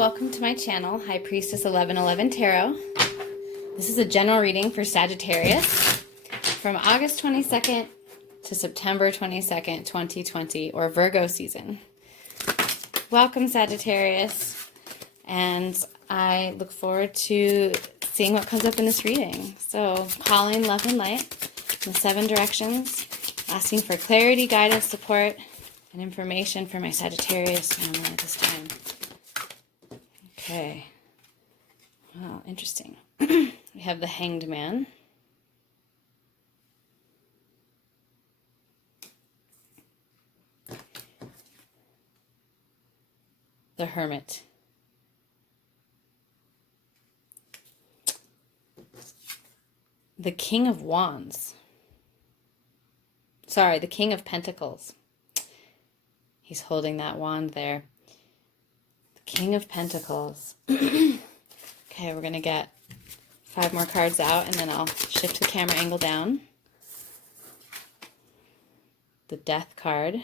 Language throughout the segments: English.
welcome to my channel, High Priestess 1111 Tarot. This is a general reading for Sagittarius from August 22nd to September 22nd, 2020, or Virgo season. Welcome, Sagittarius, and I look forward to seeing what comes up in this reading. So, calling love and light in the 7 directions, asking for clarity, guidance, support, and information for my Sagittarius family at this time. Okay. Wow, interesting. We have the Hanged Man. The Hermit. The King of Wands. Sorry, the King of Pentacles. He's holding that wand there. The King of Pentacles. Okay, we're going to get 5 more cards out, and then I'll shift the camera angle down. The Death card.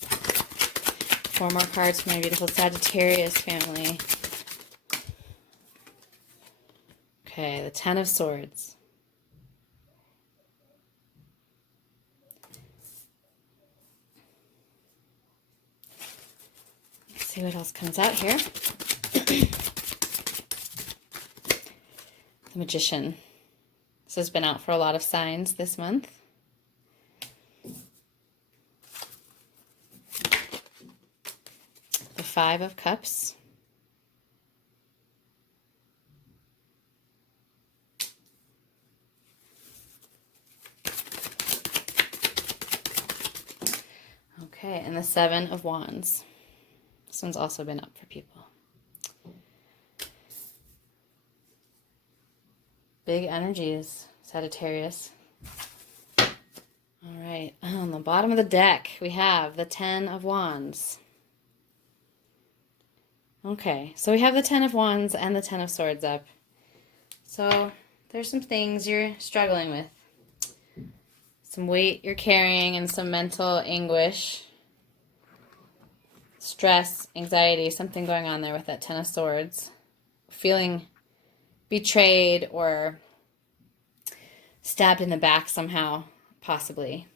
Four more cards for my beautiful Sagittarius family. Okay, the Ten of Swords. Let's see what else comes out here. The Magician. This has been out for a lot of signs this month. The Five of Cups. Okay, and the Seven of Wands. This one's also been up for people. Big energies, Sagittarius. All right, on the bottom of the deck, we have the Ten of Wands. Okay, so we have the Ten of Wands and the Ten of Swords up. So there's some things you're struggling with. Some weight you're carrying and some mental anguish. Stress, anxiety, something going on there with that Ten of Swords. Feeling betrayed or stabbed in the back somehow, possibly.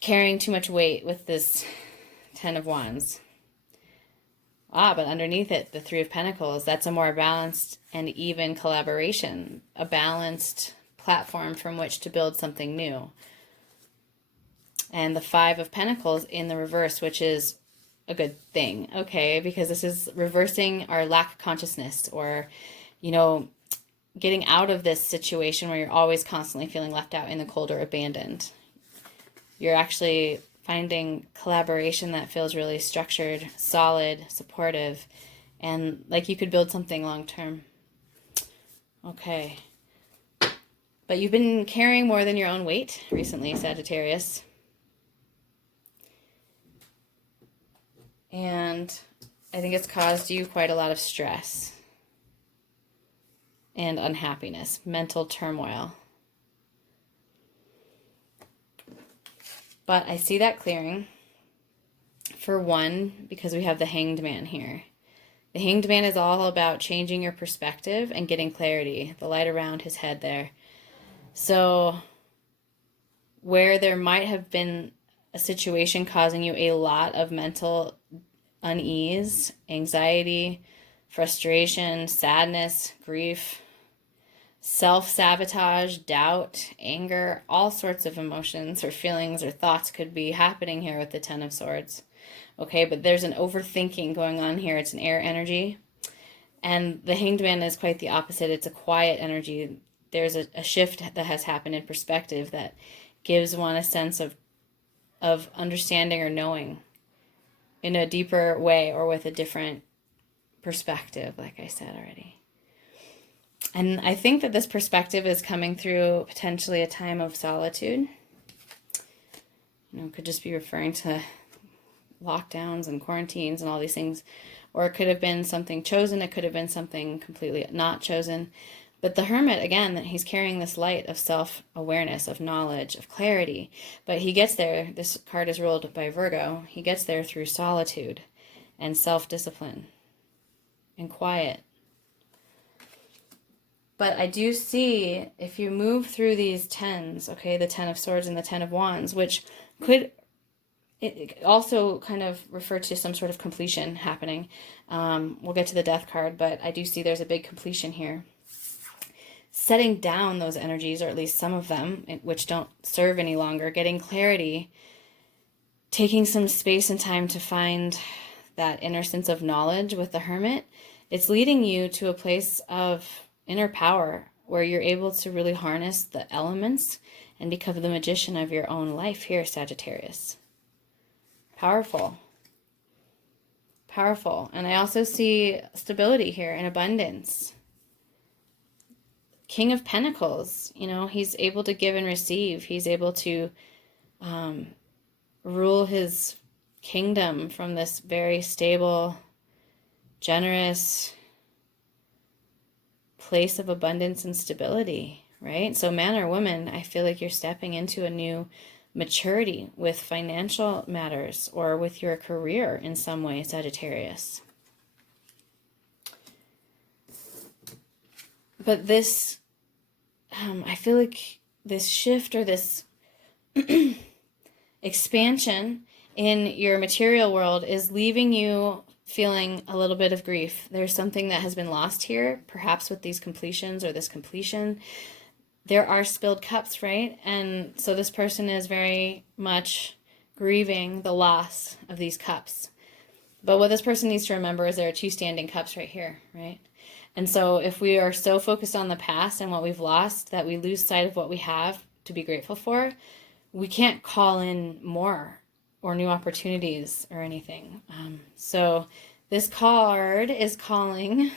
Carrying too much weight with this Ten of Wands. But underneath it, the Three of Pentacles, that's a more balanced and even collaboration. A balanced platform from which to build something new. And the Five of Pentacles in the reverse, which is a good thing, okay? Because this is reversing our lack of consciousness, or, you know, getting out of this situation where you're always constantly feeling left out, in the cold, or abandoned. You're actually finding collaboration that feels really structured, solid, supportive, and like you could build something long term. Okay. But you've been carrying more than your own weight recently, Sagittarius. And I think it's caused you quite a lot of stress and unhappiness, mental turmoil. But I see that clearing. For one, because we have the Hanged Man here. The Hanged Man is all about changing your perspective and getting clarity. The light around his head there. So where there might have been a situation causing you a lot of mental unease, anxiety, frustration, sadness, grief, self-sabotage, doubt, anger, all sorts of emotions or feelings or thoughts could be happening here with the Ten of Swords. Okay, but there's an overthinking going on here. It's an air energy. And the Hanged Man is quite the opposite. It's a quiet energy. There's a shift that has happened in perspective that gives one a sense of understanding or knowing in a deeper way, or with a different perspective, like I said already. And I think that this perspective is coming through potentially a time of solitude. You know, it could just be referring to lockdowns and quarantines and all these things. Or it could have been something chosen. It could have been something completely not chosen. But the Hermit, again, that he's carrying this light of self-awareness, of knowledge, of clarity. But he gets there, this card is ruled by Virgo, he gets there through solitude and self-discipline and quiet. But I do see, if you move through these tens, okay, the Ten of Swords and the Ten of Wands, which could it also kind of refer to some sort of completion happening. We'll get to the Death card, but I do see there's a big completion here. Setting down those energies, or at least some of them, which don't serve any longer, getting clarity, taking some space and time to find that inner sense of knowledge with the Hermit. It's leading you to a place of inner power where you're able to really harness the elements and become the magician of your own life here, Sagittarius. Powerful. Powerful. And I also see stability here and abundance. King of Pentacles, you know, he's able to give and receive. He's able to rule his kingdom from this very stable, generous place of abundance and stability, right? So man or woman, I feel like you're stepping into a new maturity with financial matters or with your career in some way, Sagittarius. But this, I feel like this shift or this expansion in your material world is leaving you feeling a little bit of grief. There's something that has been lost here, perhaps with these completions or this completion. There are spilled cups, right? And so this person is very much grieving the loss of these cups. But what this person needs to remember is there are two standing cups right here, right? And so if we are so focused on the past and what we've lost that we lose sight of what we have to be grateful for, we can't call in more or new opportunities or anything. So this card is calling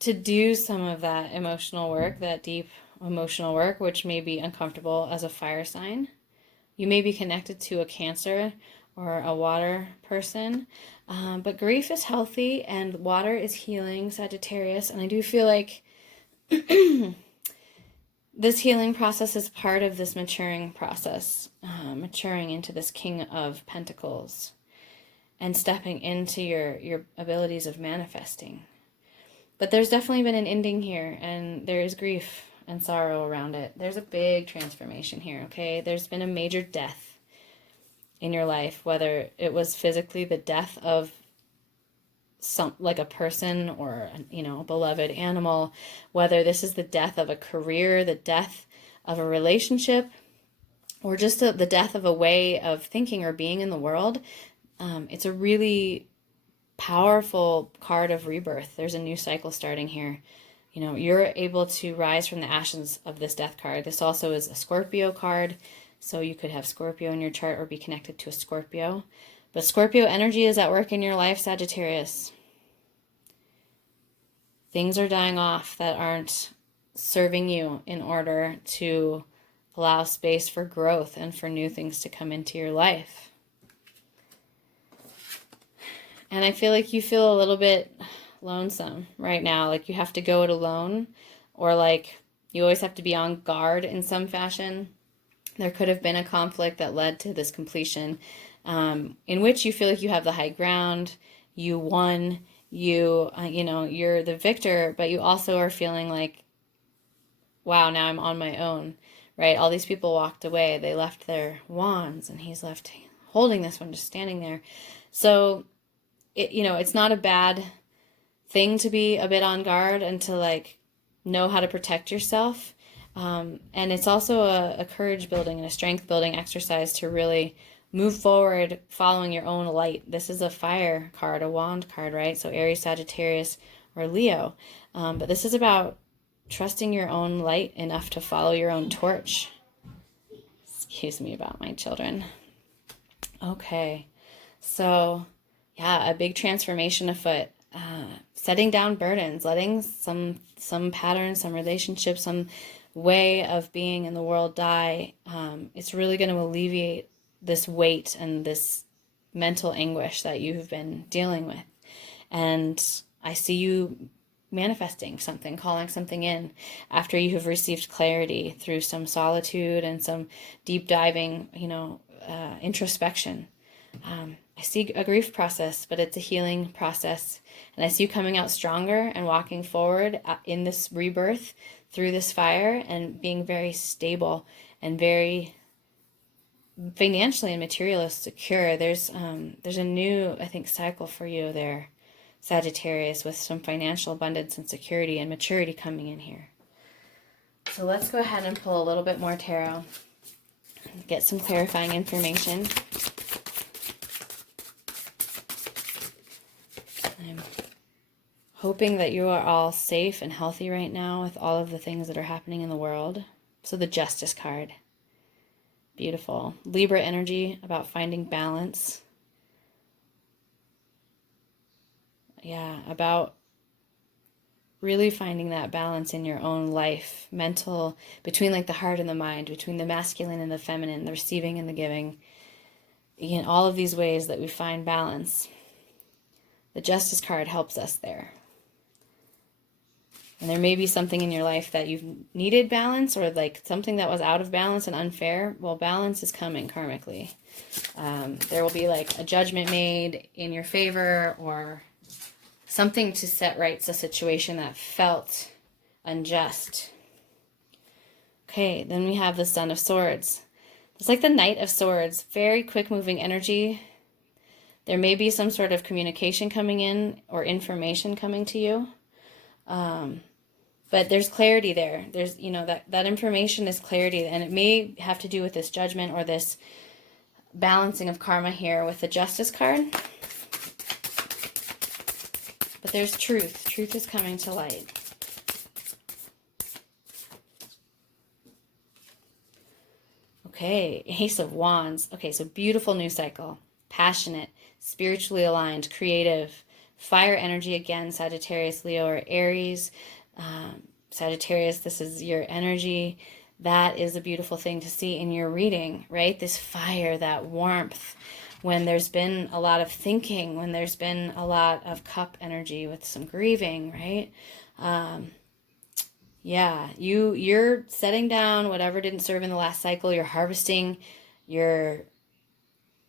to do some of that emotional work, that deep emotional work, which may be uncomfortable as a fire sign. You may be connected to a Cancer or a water person, but grief is healthy and water is healing, Sagittarius. And I do feel like this healing process is part of this maturing process, maturing into this King of Pentacles and stepping into your abilities of manifesting. But there's definitely been an ending here, and there is grief and sorrow around it. There's a big transformation here, okay? There's been a major death in your life, whether it was physically the death of like a person or, you know, a beloved animal, whether this is the death of a career, the death of a relationship, or just the death of a way of thinking or being in the world. It's a really powerful card of rebirth. There's a new cycle starting here. You know, you're able to rise from the ashes of this death card. This also is a Scorpio card, so you could have Scorpio in your chart or be connected to a Scorpio. But Scorpio energy is at work in your life, Sagittarius. Things are dying off that aren't serving you in order to allow space for growth and for new things to come into your life. And I feel like you feel a little bit lonesome right now, like you have to go it alone, or like you always have to be on guard in some fashion. There could have been a conflict that led to this completion, in which you feel like you have the high ground, you won, you know, you're the victor, but you also are feeling like, wow, now I'm on my own, right? All these people walked away, they left their wands, and he's left holding this one, just standing there. So you know, it's not a bad thing to be a bit on guard and to like know how to protect yourself. And it's also a courage building and a strength building exercise to really move forward following your own light. This is a fire card, a wand card, right? So Aries, Sagittarius, or Leo. But this is about trusting your own light enough to follow your own torch. Excuse me about my children. Okay, so yeah, a big transformation afoot. Setting down burdens, letting some patterns, some relationships, some way of being in the world die. It's really going to alleviate this weight and this mental anguish that you've been dealing with. And I see you manifesting something, calling something in after you have received clarity through some solitude and some deep diving, introspection. I see a grief process, but it's a healing process. And I see you coming out stronger and walking forward in this rebirth through this fire and being very stable and very financially and materially secure. There's a new, I think, cycle for you there, Sagittarius, with some financial abundance and security and maturity coming in here. So let's go ahead and pull a little bit more tarot, get some clarifying information. I'm hoping that you are all safe and healthy right now with all of the things that are happening in the world. So the Justice card. Beautiful. Libra energy, about finding balance. Yeah, about really finding that balance in your own life, mental, between like the heart and the mind, between the masculine and the feminine, the receiving and the giving. In all of these ways that we find balance. The Justice card helps us there. And there may be something in your life that you've needed balance, or like something that was out of balance and unfair. Well, balance is coming karmically. There will be like a judgment made in your favor, or something to set right a situation that felt unjust. Okay, then we have the Son of Swords. It's like the Knight of Swords, very quick moving energy. There may be some sort of communication coming in or information coming to you. But there's clarity there. There's, that information is clarity, and it may have to do with this judgment or this balancing of karma here with the Justice card. But there's truth. Truth is coming to light. Okay, Ace of Wands. Okay, so beautiful new cycle. Passionate, spiritually aligned, creative, fire energy again, Sagittarius, Leo, or Aries. Sagittarius, this is your energy. That is a beautiful thing to see in your reading, right? This fire, that warmth, when there's been a lot of thinking, when there's been a lot of cup energy with some grieving, right? Yeah, you're setting down whatever didn't serve in the last cycle. You're harvesting, you're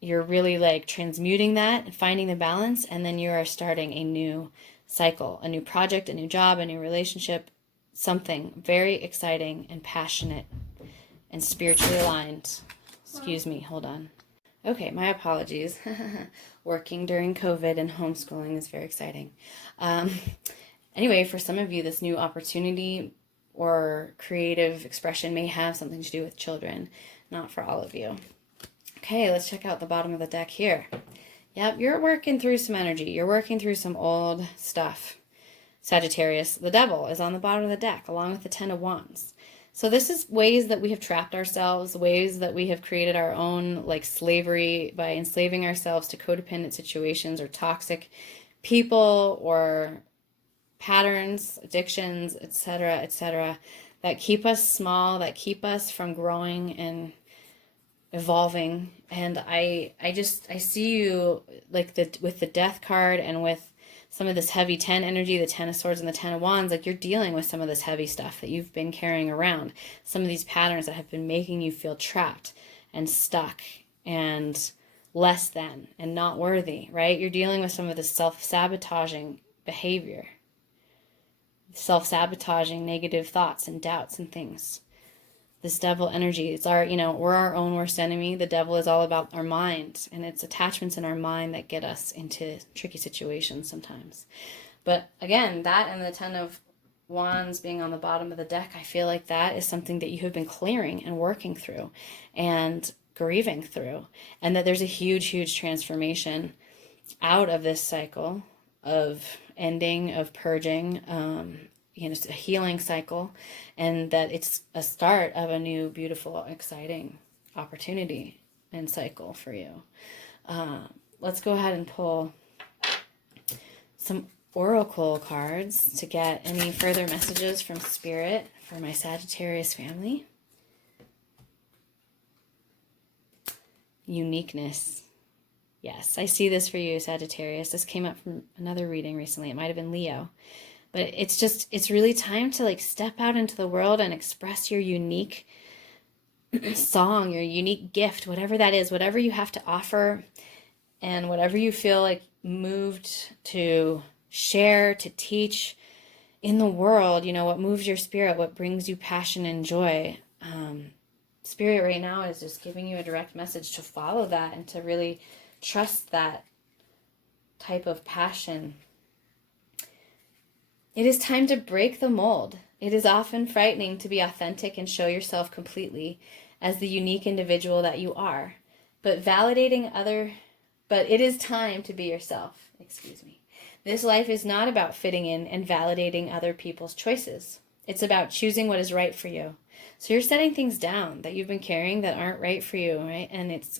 really like transmuting that and finding the balance, and then you are starting a new cycle, a new project, a new job, a new relationship, something very exciting and passionate and spiritually aligned. Excuse me, hold on. Okay, my apologies. Working during COVID and homeschooling is very exciting. Anyway, for some of you, this new opportunity or creative expression may have something to do with children, not for all of you. Okay, let's check out the bottom of the deck here. Yep, you're working through some energy. You're working through some old stuff. Sagittarius, the Devil is on the bottom of the deck, along with the Ten of Wands. So this is ways that we have trapped ourselves, ways that we have created our own like slavery by enslaving ourselves to codependent situations or toxic people or patterns, addictions, etc., that keep us small, that keep us from growing and evolving. And I see you like with the Death card and with some of this heavy 10 energy, the 10 of Swords and the 10 of Wands, like you're dealing with some of this heavy stuff that you've been carrying around, some of these patterns that have been making you feel trapped and stuck and less than and not worthy, right? You're dealing with some of this self-sabotaging behavior, self-sabotaging negative thoughts and doubts and things. This devil energy, it's our, we're our own worst enemy. The devil is all about our mind, and it's attachments in our mind that get us into tricky situations sometimes. But again, that and the 10 of Wands being on the bottom of the deck, I feel like that is something that you have been clearing and working through and grieving through, and that there's a huge transformation out of this cycle of ending, of purging, it's a healing cycle, and that it's a start of a new, beautiful, exciting opportunity and cycle for you. Let's go ahead and pull some Oracle cards to get any further messages from Spirit for my Sagittarius family. Uniqueness. Yes, I see this for you, Sagittarius. This came up from another reading recently. It might have been Leo. But it's really time to like step out into the world and express your unique song, your unique gift, whatever that is, whatever you have to offer, and whatever you feel like moved to share, to teach in the world, what moves your spirit, what brings you passion and joy. Spirit right now is just giving you a direct message to follow that and to really trust that type of passion. It is time to break the mold. It is often frightening to be authentic and show yourself completely as the unique individual that you are. But it is time to be yourself. This life is not about fitting in and validating other people's choices. It's about choosing what is right for you. So you're setting things down that you've been carrying that aren't right for you, right? And it's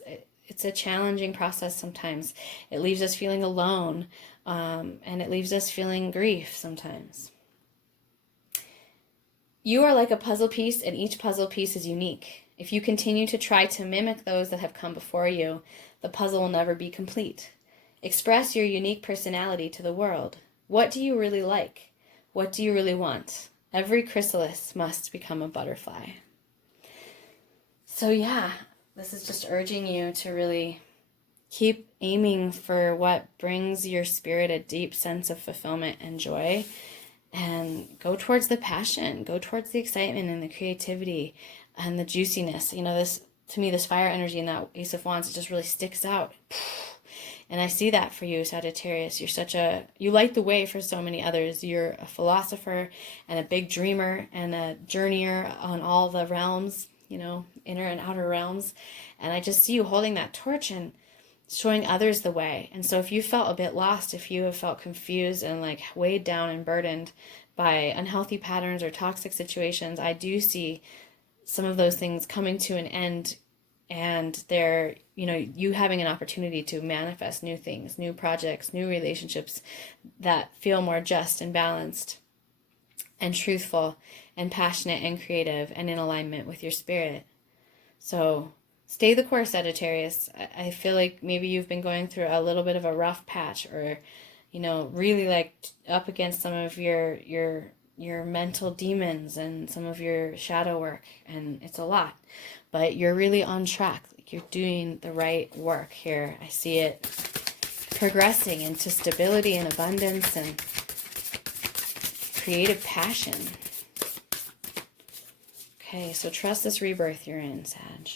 a challenging process sometimes. It leaves us feeling alone. And it leaves us feeling grief sometimes. You are like a puzzle piece, and each puzzle piece is unique. If you continue to try to mimic those that have come before you, the puzzle will never be complete. Express your unique personality to the world. What do you really like? What do you really want? Every chrysalis must become a butterfly. So yeah, this is just urging you to really keep aiming for what brings your spirit a deep sense of fulfillment and joy, and go towards the passion, go towards the excitement and the creativity and the juiciness. This, to me, this fire energy in that Ace of Wands, it just really sticks out. And I see that for you, Sagittarius. You light the way for so many others. You're a philosopher and a big dreamer and a journeyer on all the realms, inner and outer realms. And I just see you holding that torch and showing others the way. And so if you felt a bit lost, if you have felt confused and like weighed down and burdened by unhealthy patterns or toxic situations, I do see some of those things coming to an end, and they're, you having an opportunity to manifest new things, new projects, new relationships that feel more just and balanced and truthful and passionate and creative and in alignment with your spirit. So stay the course, Sagittarius. I feel like maybe you've been going through a little bit of a rough patch, or, really like up against some of your mental demons and some of your shadow work, and it's a lot, but you're really on track. Like, you're doing the right work here. I see it progressing into stability and abundance and creative passion. Okay, so trust this rebirth you're in, Sag.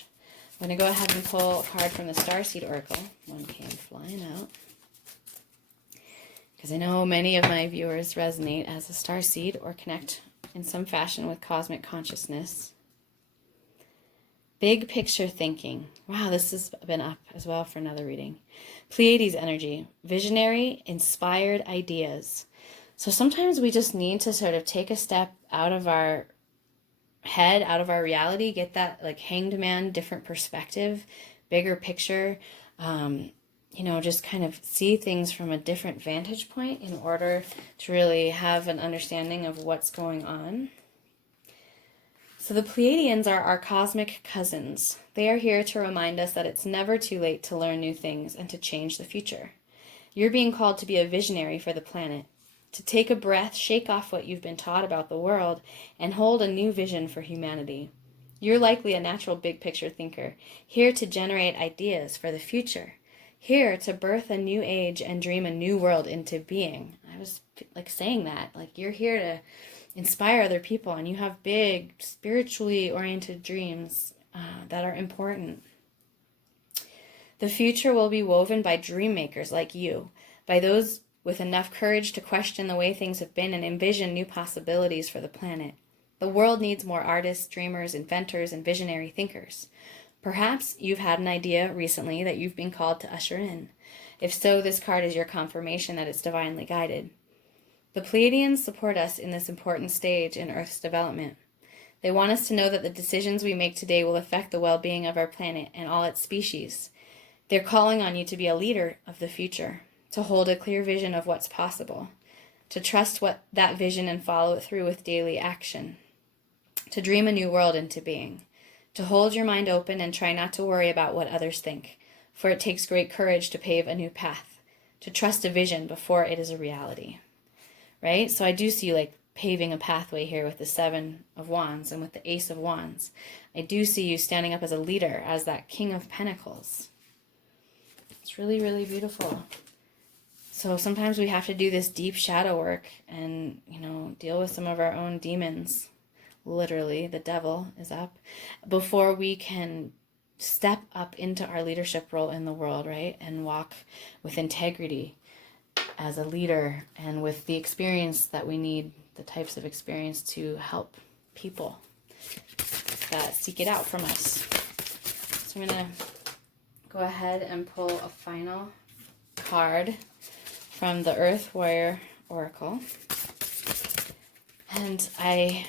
I'm going to go ahead and pull a card from the Starseed Oracle. One came flying out, because I know many of my viewers resonate as a starseed or connect in some fashion with cosmic consciousness. Big picture thinking. Wow, this has been up as well for another reading. Pleiades energy. Visionary, inspired ideas. So sometimes we just need to sort of take a step out of our head, out of our reality, get that like hanged man, different perspective, bigger picture, just kind of see things from a different vantage point in order to really have an understanding of what's going on. So the Pleiadians are our cosmic cousins. They are here to remind us that it's never too late to learn new things and to change the future. You're being called to be a visionary for the planet, to take a breath, shake off what you've been taught about the world, and hold a new vision for humanity. You're likely a natural big picture thinker, here to generate ideas for the future, here to birth a new age and dream a new world into being. I was like saying that, like you're here to inspire other people, and you have big spiritually oriented dreams that are important. The future will be woven by dream makers like you, by those with enough courage to question the way things have been and envision new possibilities for the planet. The world needs more artists, dreamers, inventors, and visionary thinkers. Perhaps you've had an idea recently that you've been called to usher in. If so, this card is your confirmation that it's divinely guided. The Pleiadians support us in this important stage in Earth's development. They want us to know that the decisions we make today will affect the well-being of our planet and all its species. They're calling on you to be a leader of the future, to hold a clear vision of what's possible, to trust that vision and follow it through with daily action, to dream a new world into being, to hold your mind open and try not to worry about what others think, for it takes great courage to pave a new path, to trust a vision before it is a reality. right? So I do see you like paving a pathway here with the Seven of Wands and with the Ace of Wands. I do see you standing up as a leader, as that King of Pentacles. It's really, really beautiful. So sometimes we have to do this deep shadow work and, you know, deal with some of our own demons. Literally, the devil is up, before we can step up into our leadership role in the world, right? And walk with integrity as a leader and with the experience that we need, the types of experience to help people that seek it out from us. So I'm going to go ahead and pull a final card from the Earth Warrior Oracle. And I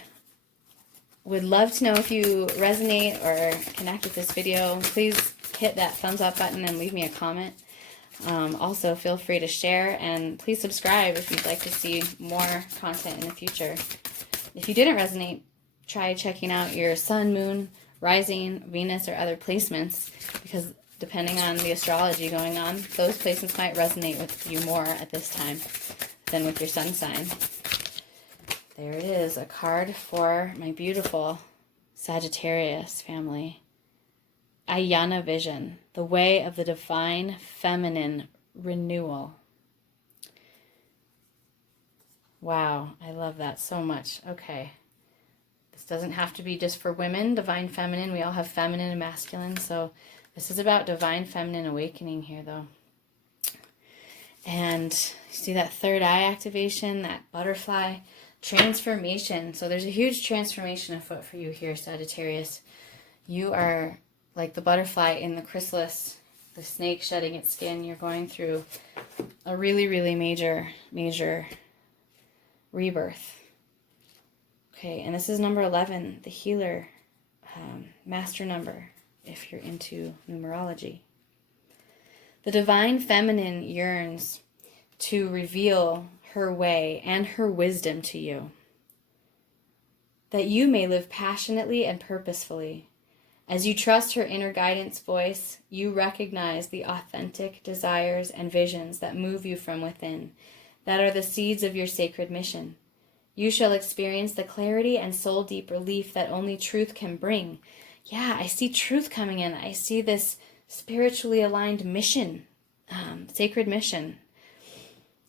would love to know if you resonate or connect with this video. Please hit that thumbs up button and leave me a comment. Also, feel free to share, and please subscribe if you'd like to see more content in the future. If you didn't resonate, try checking out your sun, moon, rising, Venus, or other placements, because depending on the astrology going on, those placements might resonate with you more at this time than with your sun sign. There it is, a card for my beautiful Sagittarius family. Ayana Vision, the way of the divine feminine renewal. Wow, I love that so much. Okay. This doesn't have to be just for women, divine feminine. We all have feminine and masculine, so this is about divine feminine awakening here, though. And you see that third eye activation, that butterfly transformation. So there's a huge transformation afoot for you here, Sagittarius. You are like the butterfly in the chrysalis, the snake shedding its skin. You're going through a really, really major rebirth. Okay, and this is number 11, the healer, master number, if you're into numerology. The divine feminine yearns to reveal her way and her wisdom to you, that you may live passionately and purposefully. As you trust her inner guidance voice, you recognize the authentic desires and visions that move you from within, that are the seeds of your sacred mission. You shall experience the clarity and soul-deep relief that only truth can bring. Yeah, I see truth coming in. I see this spiritually aligned mission, sacred mission.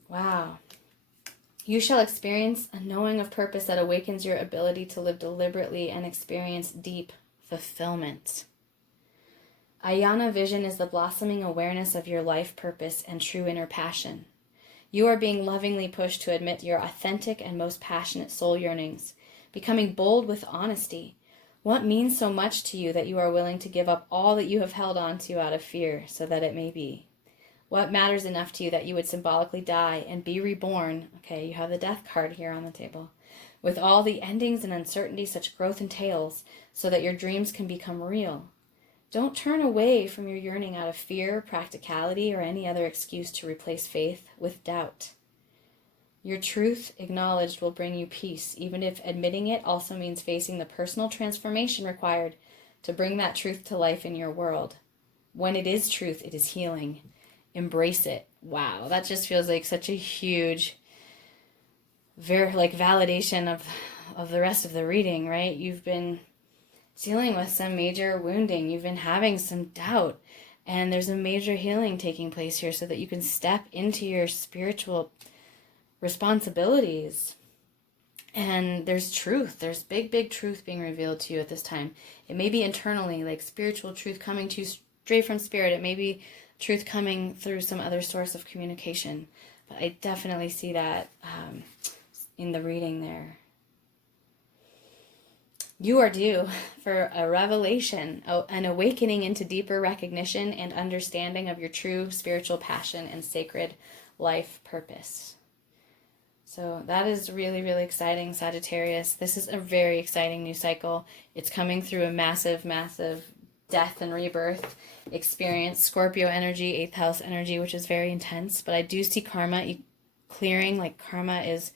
Wow. You shall experience a knowing of purpose that awakens your ability to live deliberately and experience deep fulfillment. Ayana Vision is the blossoming awareness of your life purpose and true inner passion. You are being lovingly pushed to admit your authentic and most passionate soul yearnings, becoming bold with honesty. What means so much to you that you are willing to give up all that you have held on to out of fear so that it may be? What matters enough to you that you would symbolically die and be reborn? Okay, you have the death card here on the table. With all the endings and uncertainty such growth entails, so that your dreams can become real. Don't turn away from your yearning out of fear, practicality, or any other excuse to replace faith with doubt. Your truth acknowledged will bring you peace, even if admitting it also means facing the personal transformation required to bring that truth to life in your world. When it is truth, it is healing. Embrace it. Wow, that just feels like such a huge, validation of the rest of the reading, right? You've been dealing with some major wounding. You've been having some doubt. And there's a major healing taking place here so that you can step into your spiritual responsibilities. And there's truth. There's big truth being revealed to you at this time. It may be internally, like spiritual truth coming to you straight from spirit. It may be truth coming through some other source of communication. But I definitely see that in the reading there. You are due for a revelation, an awakening into deeper recognition and understanding of your true spiritual passion and sacred life purpose. So that is really, really exciting, Sagittarius. This is a very exciting new cycle. It's coming through a massive death and rebirth experience. Scorpio energy, 8th house energy, which is very intense. But I do see karma clearing, like karma is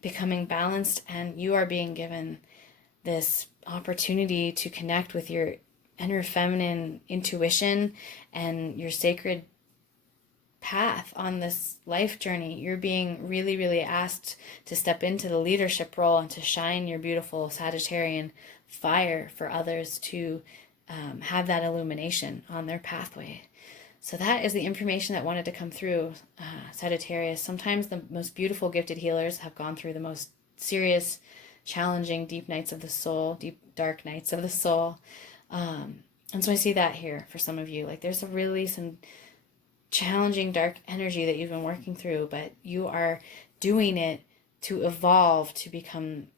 becoming balanced, and you are being given this opportunity to connect with your inner feminine intuition and your sacred path, on this life journey. You're being really, really asked to step into the leadership role and to shine your beautiful Sagittarian fire for others to have that illumination on their pathway. So that is the information that wanted to come through, Sagittarius. Sometimes the most beautiful gifted healers have gone through the most serious, challenging, deep nights of the soul, deep, dark nights of the soul. And so I see that here for some of you. Like there's some challenging, dark energy that you've been working through, but you are doing it to evolve, to become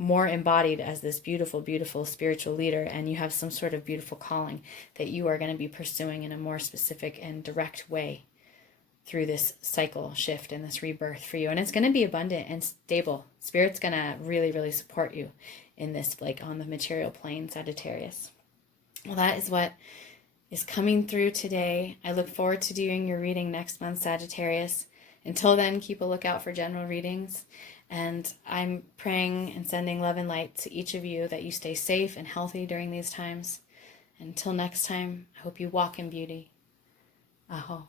more embodied as this beautiful, beautiful spiritual leader, and you have some sort of beautiful calling that you are going to be pursuing in a more specific and direct way through this cycle shift and this rebirth for you. And it's going to be abundant and stable. Spirit's going to really, really support you in this, like on the material plane, Sagittarius. Well, that is what is coming through today. I look forward to doing your reading next month, Sagittarius. Until then, keep a lookout for general readings. And I'm praying and sending love and light to each of you that you stay safe and healthy during these times. Until next time, I hope you walk in beauty. Aho.